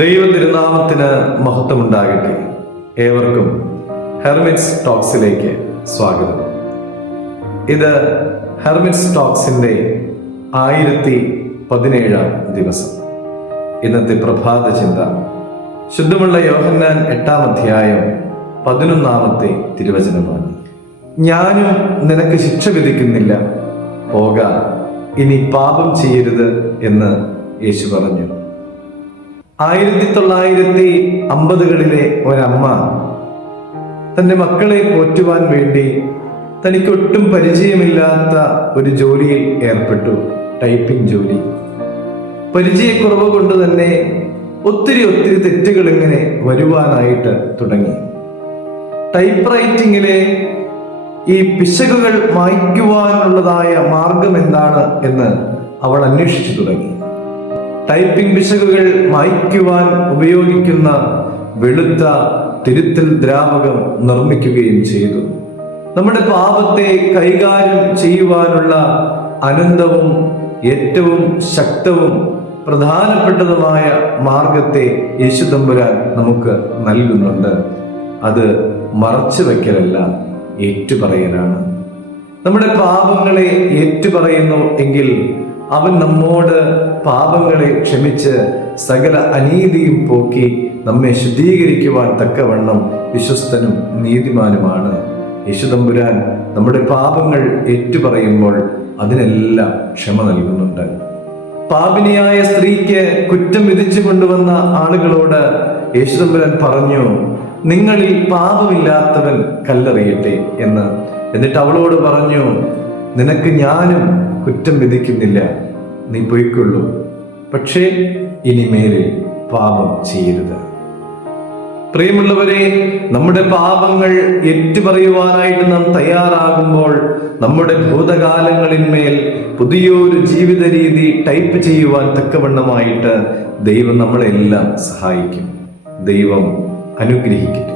ദൈവ തിരുനാമത്തിന് മഹത്വമുണ്ടാകട്ടെ. ഏവർക്കും ഹെർമിറ്റ്സ് ടോക്സിലേക്ക് സ്വാഗതം. ഇത് ഹെർമിറ്റ്സ് ടോക്സിന്റെ 1017 ദിവസം. ഇന്നത്തെ പ്രഭാത ചിന്ത ശുദ്ധമുള്ള യോഹന്നാൻ 8-ാം അധ്യായം 11-ാമത്തെ തിരുവചനമാണ്. ഞാനും നിനക്ക് ശിക്ഷ വിധിക്കുന്നില്ല, പോക, ഇനി പാപം ചെയ്യരുത് എന്ന് യേശു പറഞ്ഞു. 1950കളിലെ ഒരമ്മ തൻ്റെ മക്കളെ പോറ്റുവാൻ വേണ്ടി തനിക്കൊട്ടും പരിചയമില്ലാത്ത ഒരു ജോലിയിൽ ഏർപ്പെട്ടു. ടൈപ്പിംഗ് ജോലി. പരിചയക്കുറവ് കൊണ്ട് തന്നെ ഒത്തിരി തെറ്റുകൾ ഇങ്ങനെ വരുവാനായിട്ട് തുടങ്ങി. ടൈപ്പ് റൈറ്റിങ്ങിലെ ഈ പിശകുകൾ മായ്ക്കുവാനുള്ളതായ മാർഗം എന്താണ് എന്ന് അവൾ അന്വേഷിച്ചു തുടങ്ങി. ടൈപ്പിംഗ് പിശകുകൾ മായ്ക്കുവാൻ ഉപയോഗിക്കുന്ന വെളുത്ത തിരുത്തൽ ദ്രാവകം നിർമ്മിക്കുകയും ചെയ്തു. നമ്മുടെ പാപത്തെ കൈകാര്യം ചെയ്യുവാനുള്ള അനന്തവും ഏറ്റവും ശക്തവും പ്രധാനപ്പെട്ടതുമായ മാർഗത്തെ യേശു തമ്പുരാൻ നമുക്ക് നൽകുന്നുണ്ട്. അത് മറച്ചു വയ്ക്കലല്ല, ഏറ്റുപറയലാണ്. നമ്മുടെ പാപങ്ങളെ ഏറ്റുപറയുന്നു എങ്കിൽ അവൻ നമ്മോട് പാപങ്ങളെ ക്ഷമിച്ച് സകല അനീതിയും പോക്കി നമ്മെ ശുദ്ധീകരിക്കുവാൻ തക്കവണ്ണം വിശ്വസ്തനും നീതിമാനുമാണ്. യേശു തമ്പുരാൻ നമ്മുടെ പാപങ്ങൾ ഏറ്റുപറയുമ്പോൾ അതിനെല്ലാം ക്ഷമ നൽകുന്നുണ്ട്. പാപിനിയായ സ്ത്രീക്ക് കുറ്റം വിധിച്ചു കൊണ്ടുവന്ന ആളുകളോട് യേശു തമ്പുരാൻ പറഞ്ഞു, നിങ്ങളിൽ പാപമില്ലാത്തവൻ കല്ലെറിയട്ടെ എന്ന്. എന്നിട്ട് അവളോട് പറഞ്ഞു, നിനക്ക് ഞാനും കുറ്റം വിധിക്കുന്നില്ല, നീ പൊയ്ക്കൊള്ളൂ, പക്ഷേ ഇനിമേലിൽ പാപം ചെയ്യരുത്. പ്രിയമുള്ളവരെ, നമ്മുടെ പാപങ്ങൾ ഏറ്റുപറയുവാനായിട്ട് നാം തയ്യാറാകുമ്പോൾ നമ്മുടെ ഭൂതകാലങ്ങളിന്മേൽ പുതിയൊരു ജീവിത രീതി ടൈപ്പ് ചെയ്യുവാൻ തക്കവണ്ണമായിട്ട് ദൈവം നമ്മളെല്ലാം സഹായിക്കും. ദൈവം അനുഗ്രഹിക്കട്ടെ.